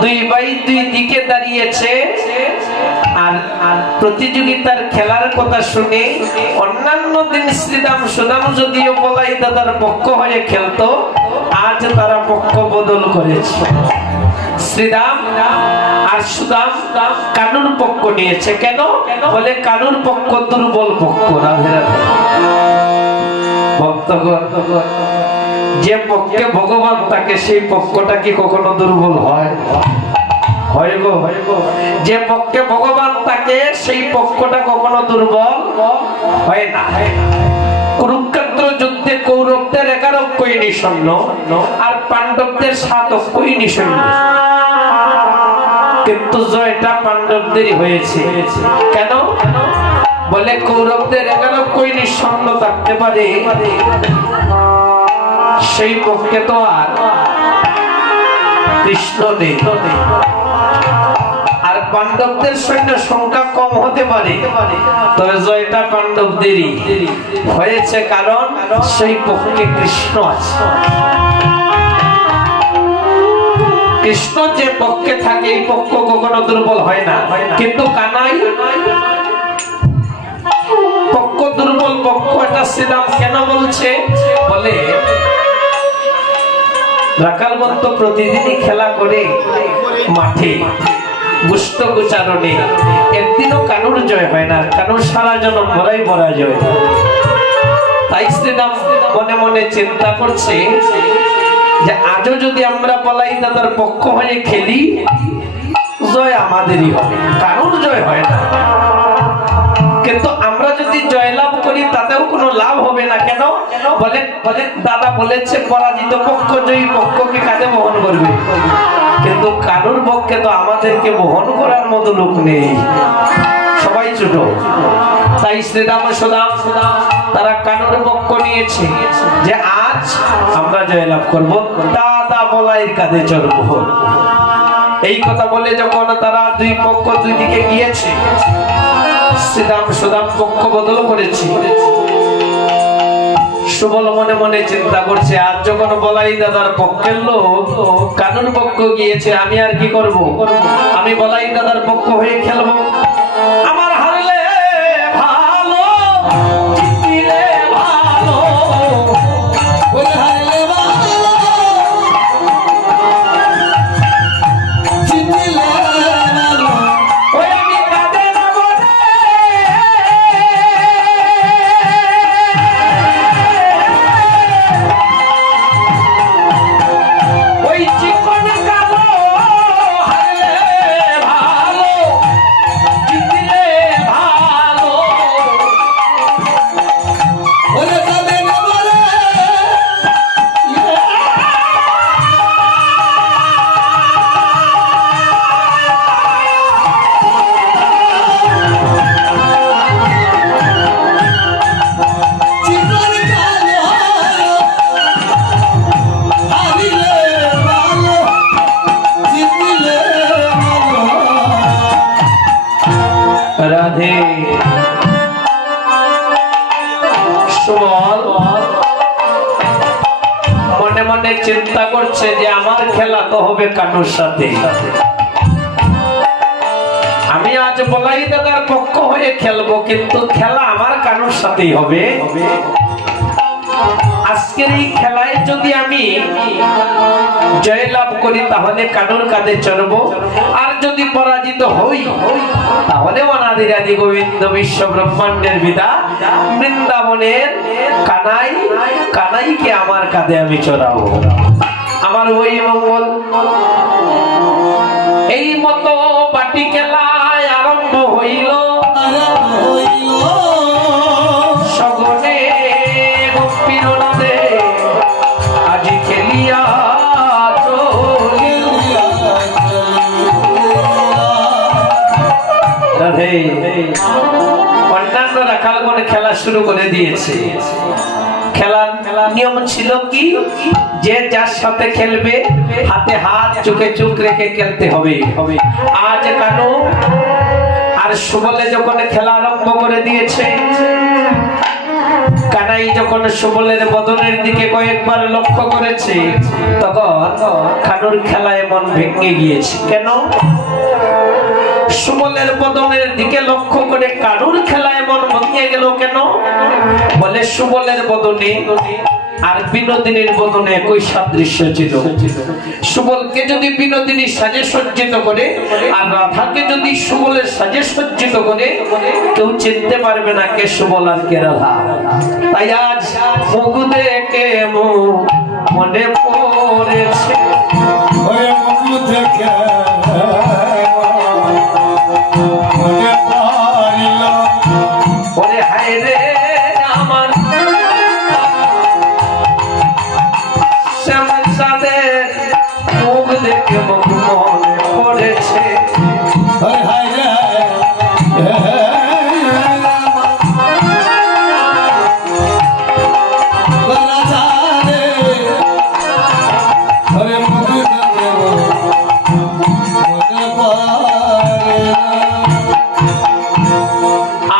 দুই ভাই দুই দিকে দাঁড়িয়েছে আর প্রতিযোগিতার খেলার কথা শুনে অন্যান্য দিন শ্রীরাম সুদাম যদিও বলাই দাদার পক্ষ হয়ে খেলতো, আজ তারা পক্ষ বদল করেছে। শ্রীরাম আর সুদাম কানুর পক্ষ নিয়েছে। কেন? বলে কানুর পক্ষ দুর্বল পক্ষ। রাধে রাধে ভক্তগণ, যে পক্ষে ভগবান থাকে সেই পক্ষটা কি কখনো দুর্বল হয়? হয় গো, যে পক্ষে ভগবান থাকে সেই পক্ষটা কখনো দুর্বল হয় না। কুরুক্ষেত্র যুদ্ধে কৌরবদের 11 অক্ষয়িনী সৈন্য আর পাণ্ডবদের 7 অক্ষয়িনী সৈন্য, কিন্তু জয়টা পাণ্ডবদেরই হয়েছে। কেন? বলে কৌরবদের 11 অক্ষয়িনী সৈন্য থাকতে পারে, সেই পক্ষে তো আর কৃষ্ণ নেই। আর পাণ্ডবদের সৈন্য সংখ্যা কম হতে পারে, তবে জয়টা পাণ্ডবদেরই হয়েছে, কারণ সেই পক্ষে কৃষ্ণ আছে। কৃষ্ণ যে পক্ষে থাকে এই পক্ষ কখনো দুর্বল হয় না। কিন্তু কানাই পক্ষ দুর্বল পক্ষ, এটা শ্রীরাম কেন বলছে? বলে রাখালগণ প্রতিদিনই খেলা করে মাঠে গুষ্ট গোচারণে, একদিনও কানুর জয় হয় না। কানুর সারা জন্ম মরাই মরা জয়। তাই শ্রীরাম মনে মনে চিন্তা করছে যে আজও যদি আমরা বলাই দাদার পক্ষ হয়ে খেলি, জয় আমাদেরই হবে, কানুর জয় হয় না। কিন্তু আমরা যদি জয়লাভ করি তাতেও কোনো লাভ হবে না। কেন? বলে দাদা বলেছে পরাজিত পক্ষ জয়ী পক্ষকে কাঁধে বহন করবে, কিন্তু কানুর পক্ষে তো আমাদেরকে বহন করার মতো লোক নেই, সবাই ছোট। তাই শ্রীরাম সুদাম তারা কানুর পক্ষ নিয়েছে যে আজ আমরা জয়লাভ করব, দাদা বলাইয়ের কাঁধে চড়ব। এই কথা বলে যখন তারা দুই পক্ষ দুই দিকে গিয়েছে, শ্রীরাম সুদাম পক্ষ বদল করেছে। সুবল মনে মনে চিন্তা করছে, আজ যখন বলাই দাদার পক্ষের লোক কানুর পক্ষ গিয়েছে, আমি আর কি করব? আমি বলাই দাদার পক্ষ হয়ে খেলবো। আমার হারলে ভালো, জিতলে ভালো, বলে হারলে ভালো, জিতলে ভালো, ওই আমি কাঁদে না বলে ওই চিকন কালো, হারলে ভালো, জিতলে ভালো, ওরে কাঁদে না বলে চিকন কালো, হারিলে ভালো, জিতলে ভালো। রাধে সুবল মনে মনে চিন্তা করছে যে আমার খেলা তো হবে কানুর সাথে। আমি আজ বলাই দাদার পক্ষ হয়ে খেলবো, কিন্তু খেলা আমার কানুর সাথেই হবে। আজকের এই খেলায় যদি আমি জয়লাভ করি তাহলে কানুর কাঁধে চড়বো, আর যদি পরাজিত হই তাহলে অনাদিরাদি গোবিন্দ বিশ্ব ব্রহ্মাণ্ডের পিতা বৃন্দাবনের কানাইকে আমার কাঁধে আমি চড়াবো। আমার ওই মঙ্গল। এই মতো বাটি খেলায় আরম্ভ হইল, সগনে গোপীর নদে আজি খেলিয়া রাধে। অন্যান্য রাখালগণ খেলা শুরু করে দিয়েছে। খেলার নিয়ম ছিল কি, যে যার সাথে খেলবে হাতে হাত চোখে চোখ রেখে খেলতে হবে। আজ কানু আর সুবলে যখন খেলা আরম্ভ করে দিয়েছে, কানাই যখন সুবলের বদনের দিকে কয়েকবার লক্ষ্য করেছে তখন কানুর খেলায় মন ভেঙে গিয়েছে। কেন? সুবলের বদনের দিকে লক্ষ্য করে কানুর খেলায় মন ভেঙে গেল কেন? বলে সুবলের বদনে আর বিনোদিনীর বদনে একই সাদৃশ্য ছিল। সুবলকে যদি বিনোদিনী সাজে সজ্জিত করে আর রাধাকে যদি সুবলের সাজে সজ্জিত করে কেউ চিনতে পারবে না কে সুবল আর কে রাধা। তাই আজ মুখ দেখে মনে পড়েছে ওরে হায় রে আমার মুখ দেখে মুখ মনে পড়েছে।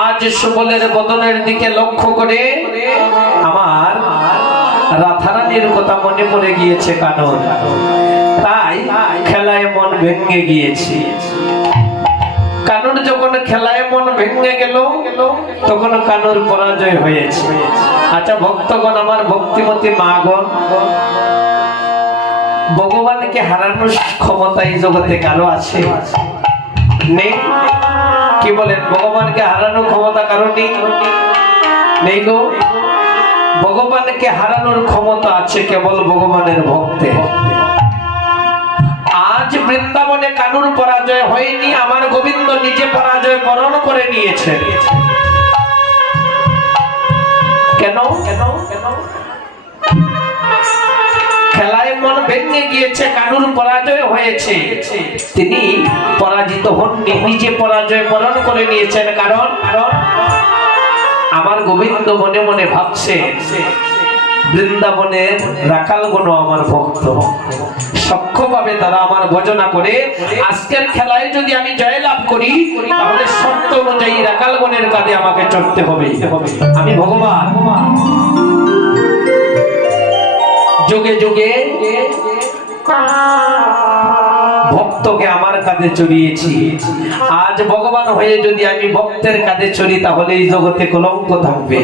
আজ সুবলের বদনের দিকে লক্ষ্য করে আমার রাধারানীর কথা মনে পড়ে গিয়েছে কানুর, তাই খেলায় মন ভেঙে গিয়েছে। কানুর যখন খেলায় মন ভেঙে গেল তখন কানুর পরাজয় হয়েছে। আচ্ছা ভক্তগণ, আমার ভক্তিমতী মাগণ, ভগবানকে হারানোর ক্ষমতা এই জগতে কারো আছে? নেই? কি বলেন? ভগবানকে হারানোর ক্ষমতা কারো নেই? নেই গো। ভগবানকে হারানোর ক্ষমতা আছে কেবল ভগবানের ভক্তের। আজ বৃন্দাবনে কানুর পরাজয় হয়নি, আমার গোবিন্দ নিজে পরাজয় বরণ করে নিয়েছে। কেন? খেলায় মন ভেঙে গিয়েছে, কানুর পরাজয় হয়েছে। তিনি পরাজিত হননি, নিজে পরাজয় বরণ করে নিয়েছেন। কারণ আমার গোবিন্দ মনে মনে ভাবছে বৃন্দাবনের রাখালগণ আমার ভক্ত, সক্ষভাবে তারা আমার ভজনা করে আজকের খেলায় যদি আমি জয়লাভ করি তাহলে শর্ত অনুযায়ী রাখালগণের কাঁধে আমাকে চড়তে হবে। আমি ভগবান যুগে যুগে ভক্তকে আমার কাঁধে চড়িয়েছি। আজ ভগবান হয়ে যদি আমি ভক্তের কাঁধে চড়ি তাহলে এই জগতে কলঙ্ক থাকবে।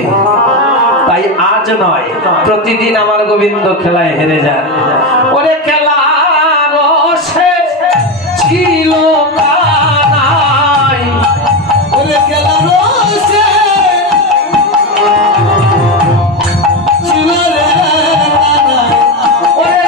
তাই আজ নয়, প্রতিদিন আমার গোবিন্দ খেলায় হেরে যান। ওরে খেলার রসে ছিল কানাই, ওরে খেলার রসে ছিল রে কানাই, ওরে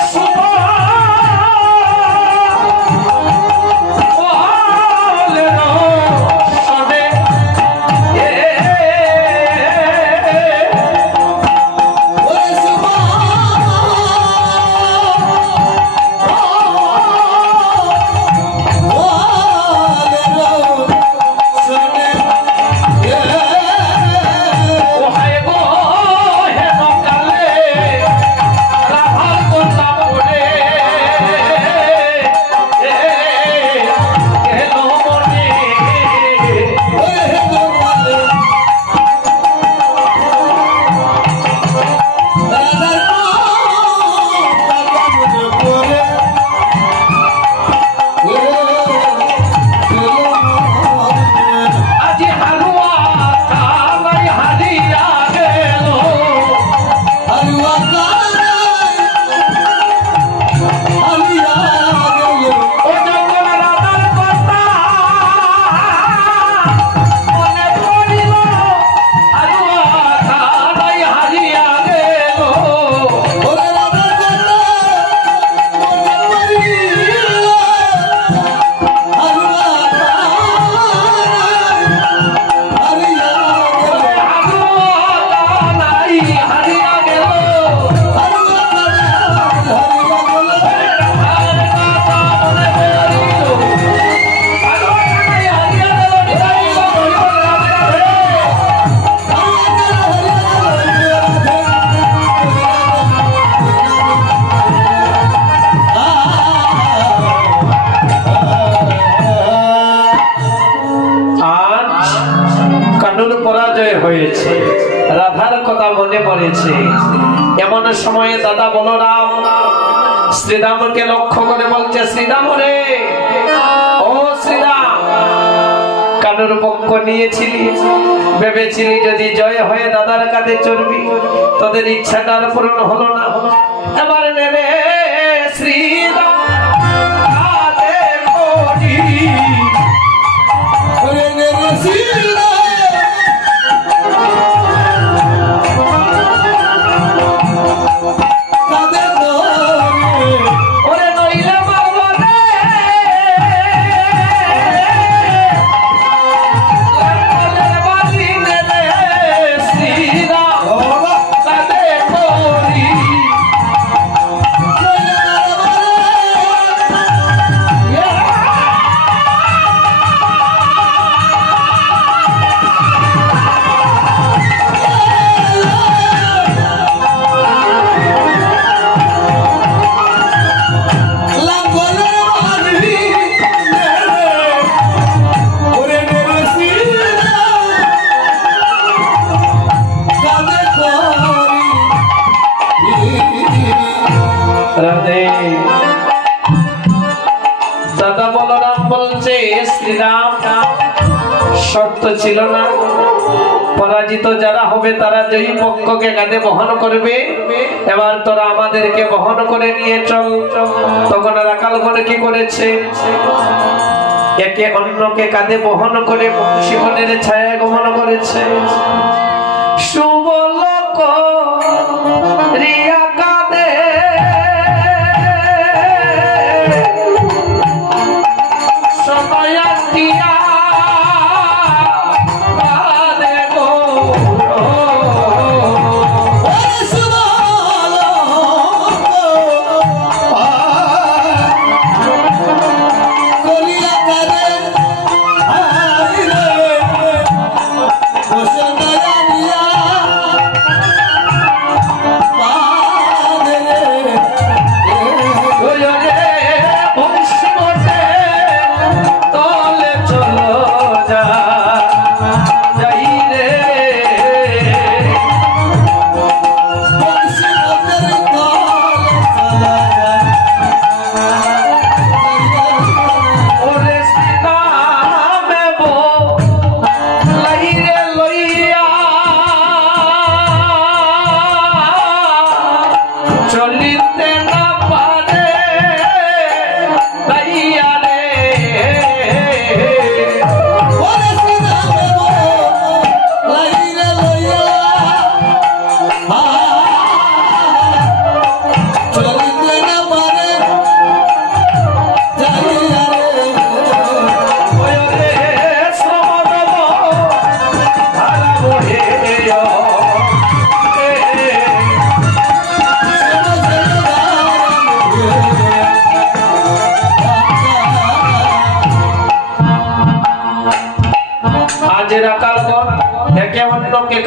মনে পড়েছে। এমন সময়ে দাদা বলরাম শ্রীরামকে লক্ষ্য করে বলছে, শ্রীরাম রে, ও শ্রীরাম, কানুর পক্ষ নিয়েছিলি, ভেবেছিলি যদি জয় হয়ে দাদার কাঁধে চড়বি, তোদের ইচ্ছাটার পূরণ হলো না। এবার নেবে শ্রীরাম কাঁধে করি, দাদা বলরাম বলছে, শ্রীরাম, শর্ত ছিল না, পরাজিত যারা হবে তারা জয়ী পক্ষকে কাঁধে বহন করবে, এবার তোরা আমাদেরকে বহন করে নিয়ে চল। তখন রাখালগণ কি করেছে, একে অন্যকে কাঁধে বহন করে বংশীবনের ছায়া গমন করেছে। সুবলক রিয়া কাঁধে সময়াতিয়া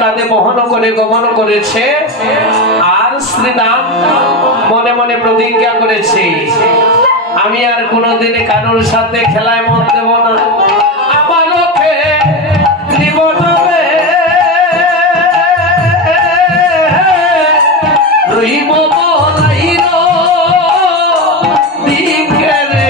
কাঁধে বহন করে গমন করেছে। আর শ্রীরাম মনে মনে প্রতিজ্ঞা করেছে, আমি আর কোনোদিন কারোর সাথে খেলায় মন দেব না, আমারও রইব বলাইর দিকে রে।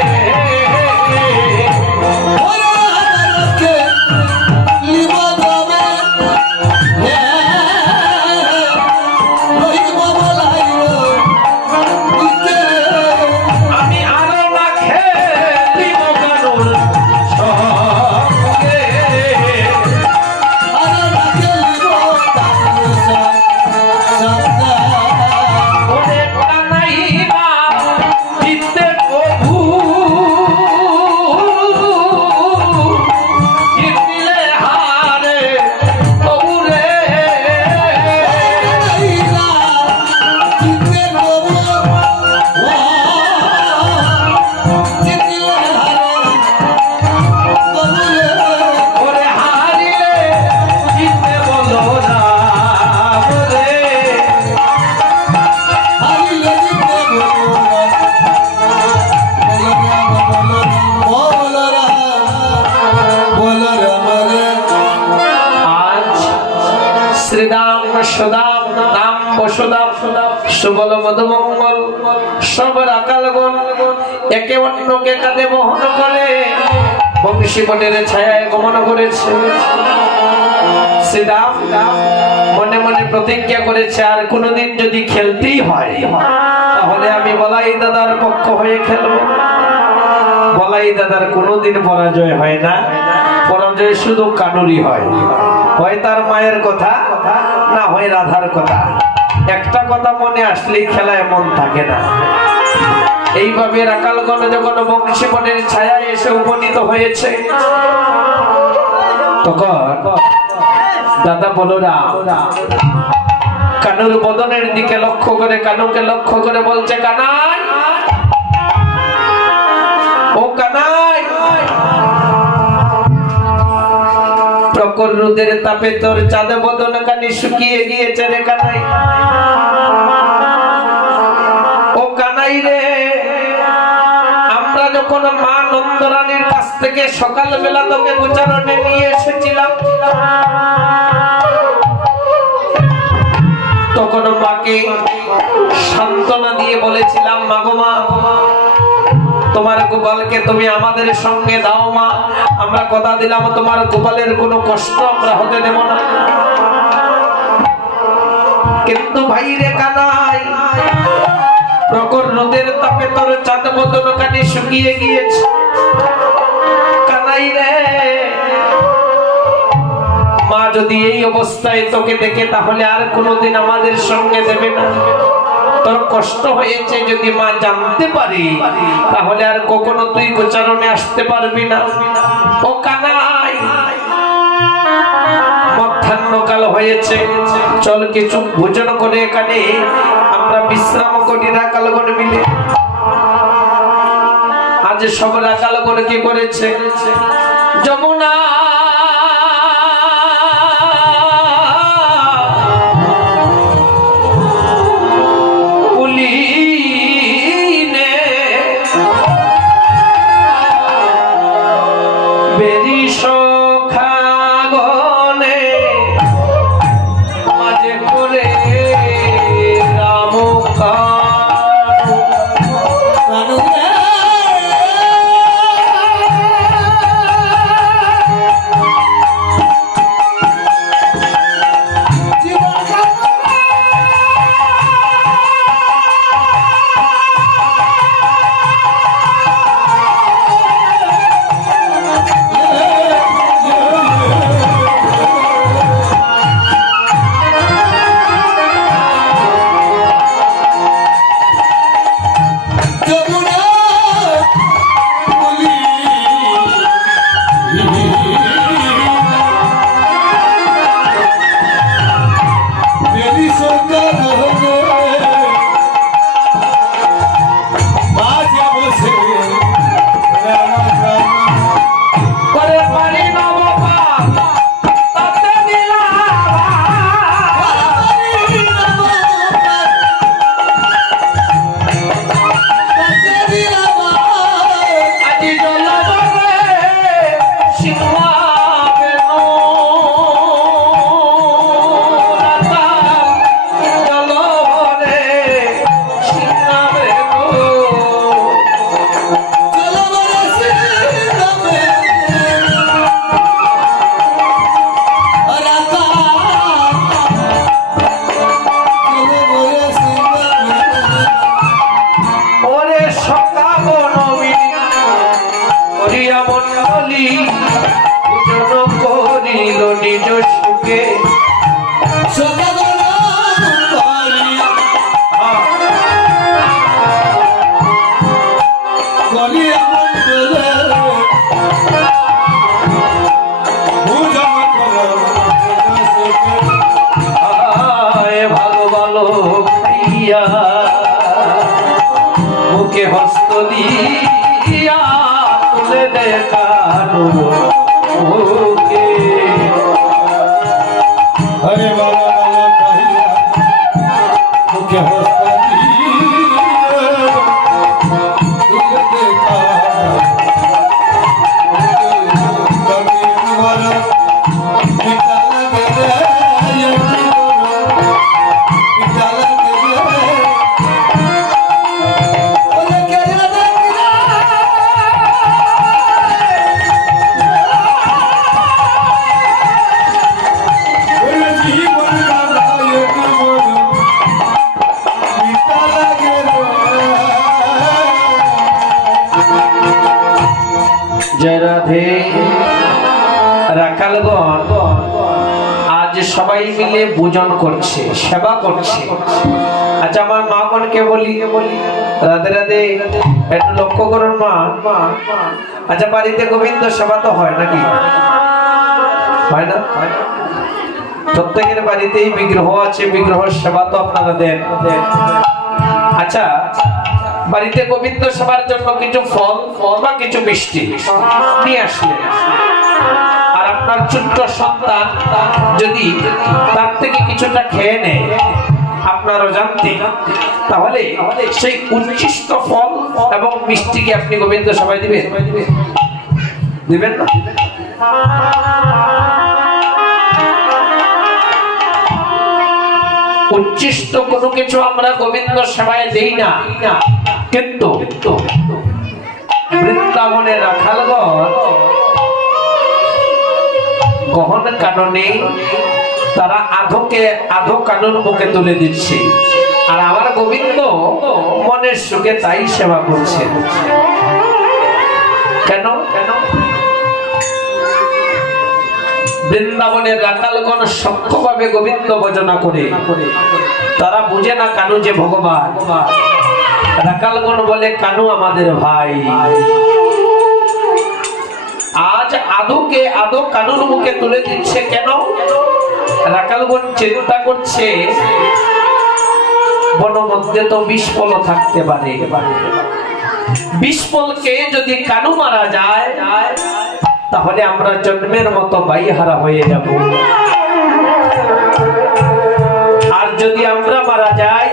শ্রীরাম সুদাম সুদাম সুবল মধুমঙ্গল সব রাকালগণ একে অন্যকে কাঁধে বহন করে বংশী বনের ছায়ায় গমন করেছে। শ্রীরাম মনে মনে প্রতিজ্ঞা করেছে, আর কোনোদিন যদি খেলতেই হয় তাহলে আমি বলাই দাদার পক্ষ হয়ে খেলবো। বলাই দাদার কোনোদিন পরাজয় হয় না, পরাজয় শুধু কানুরই হয়। হয় তার মায়ের কথা, না হয় রাধার কথা। একটা কথা মনে আসলেই খেলায় মন থাকে না। এইভাবে রাকালগণ যখন বংশী বনের ছায়ায় এসে উপনীত হয়েছে, তখন দাদা বলরাম কানুর বদনের দিকে লক্ষ্য করে, কানুকে লক্ষ্য করে বলছে, কানাই ও কানাই, প্রখর রোদের তাপে তোর চাঁদ বদন কানি শুকিয়ে গিয়েছে রে কানাই। ও কানাই রে, আমরা যখন মা নন্দরানীর কাছ থেকে সকালবেলা তোকে গোচারণে নিয়ে এসেছিলাম, তখন মাকে সান্ত্বনা দিয়ে বলেছিলাম, মা গো মা, তোমার গোপালকে তুমি আমাদের সঙ্গে দাও মা। আমরা কথা দিলাম তোমার গোপালের কোনো কষ্ট আমরা হতে দেব না। কিন্তু ভাই রে কানাই, প্রখর রোদের তাপে তোর চাঁদ বদন কানে শুকিয়ে গিয়েছে। কানাই রে, মা যদি এই অবস্থায় তোকে দেখে তাহলে আর কোনোদিন আমাদের সঙ্গে দেবে না। তোর কষ্ট হয়েছে যদি মা জানতে পারি তাহলে আর কখনো তুই গোচারণে আসতে পারবি না। ও কানাই, মধ্যাহ্নকাল হয়েছে, চল কিছু ভোজন করে এখানে আমরা বিশ্রাম করি রাকালগণ মিলে। আজ সব রাকালগণ কি করেছে, যমুনা মুখে হস্ত দিয়া তুলে দেখানো ওকে হরে বাবা বাবা কহিয়া মুখে হস্ত দিয়া জয় রাধে। রাখালগণ আজ সবাই মিলে পূজন করছে, সেবা করছে। আচ্ছা আমার মা বোনকে বলি রাধে রাধে, একটু লক্ষ্য করুন মা। আচ্ছা বাড়িতে গোবিন্দ সেবা তো হয় নাকি? হয় না? প্রত্যেকের বাড়িতেই বিগ্রহ আছে, বিগ্রহ সেবা তো আপনারা দেন। আচ্ছা বাড়িতে গোবিন্দ সেবার জন্য কিছু ফল বা কিছু মিষ্টি নিয়ে আসলেন, আর আপনার ছোট্ট সন্তান যদি তার থেকে কিছুটা খেয়ে নেয় আপনার অজান্তে, তাহলে সেই উচ্ছিষ্ট ফল এবং মিষ্টিকে আপনি গোবিন্দ সেবায় দিবেন? দিবেন না? উচ্ছিষ্ট কোনো কিছু আমরা গোবিন্দ সেবায় দেই না, কিন্তু বৃন্দাবনের রাখালগণ গহন কাননে তারা আধো কানুন মুখে তুলে দিচ্ছে, আর আমার গোবিন্দ মনের সুখে তাই সেবা করছে। কেন? বৃন্দাবনের রাখালগণ সক্ষভাবে গোবিন্দ ভজনা করে, তারা বুঝে না কানু যে ভগবান। রাখালগণ বলে কানু আমাদের ভাই। আজ আদো কানুর মুখে তুলে দিচ্ছে কেন? রাখালগণ চিন্তা করছে বন মধ্যে তো বিষফল থাকতে পারে, বিষফলকে যদি কানু মারা যায় তাহলে আমরা জন্মের মতো বাইহারা হয়ে যাব, আর যদি আমরা মারা যাই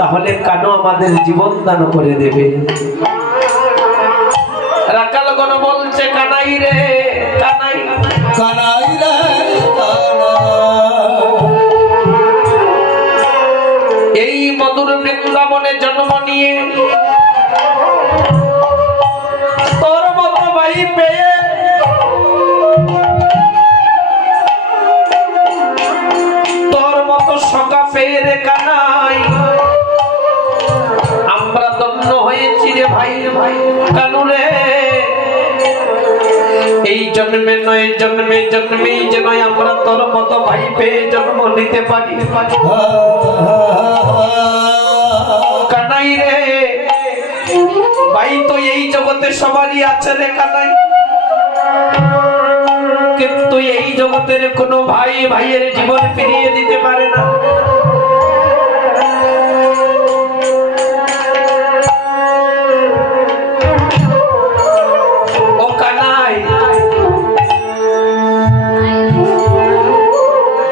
তাহলে কানু আমাদের জীবন দান করে দেবে। রাখালগণ বলছে কানাই রে কানাই, কানাই রে এই মধুর বৃন্দাবনে জন্ম নিয়ে তোর মতো ভাই পেয়ে তোর মতো সখা পেয়ে রে কানাই আমরা ধন্য হয়েছি রে ভাই। ভাই কানু রে এই জন্মে নয় জন্মেই যেন আমরা তোর মতো ভাই পেয়ে জন্ম নিতে পারি। কানাই রে ভাই তো এই জগতে সবারই আছে রে কানাই, কিন্তু এই জগতের কোনো ভাই ভাইয়ের জীবন ফিরিয়ে দিতে পারে না। ও কানাই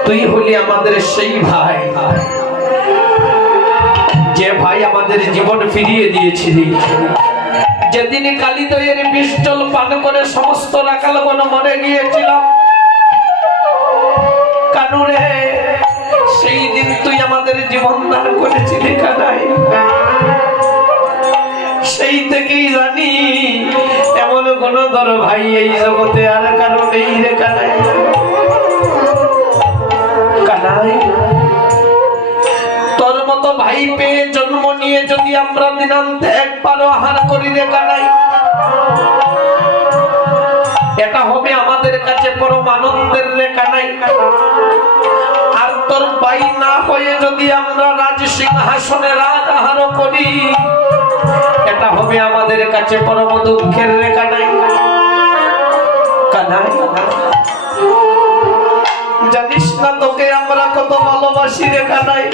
তুই হলি আমাদের সেই ভাই, যে ভাই আমাদের জীবন ফিরিয়ে দিয়েছিলি। যেদিন কালিদয়ের বিষ জল পান করে সমস্ত রাখালগণ মরে গিয়েছিলাম কানু রে, সেই দিন তুই আমাদের জীবন দান করেছিলি কানাই। সেই থেকেই জানি এমন কোন ধর ভাই এই জগতে আর কারো নেই রে কানাই। কানাই তোর মতো ভাই পেয়ে জন্ম নিয়ে যদি আমরা দিনান্তে একবারও আহার করি রে কানাই, এটা হবে আমাদের কাছে পরম আনন্দের রে কানাই। আর তোর ভাই না হয়ে যদি আমরা রাজ সিংহাসনে রাজ আহার করি, এটা হবে আমাদের কাছে পরম দুঃখের রে কানাই। কানাই জানিস না তোকে আমরা কত ভালোবাসি রে কানাই।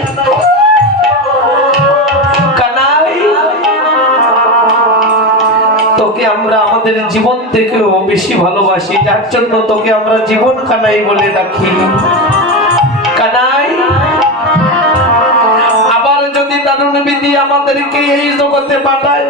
কানাই তোকে আমরা আমাদের জীবন থেকেও বেশি ভালোবাসি, যার জন্য তোকে আমরা জীবন কানাই বলে ডাকি। কানাই আবার যদি দারুণ বিধি আমাদেরকে এই জগতে পাঠায়,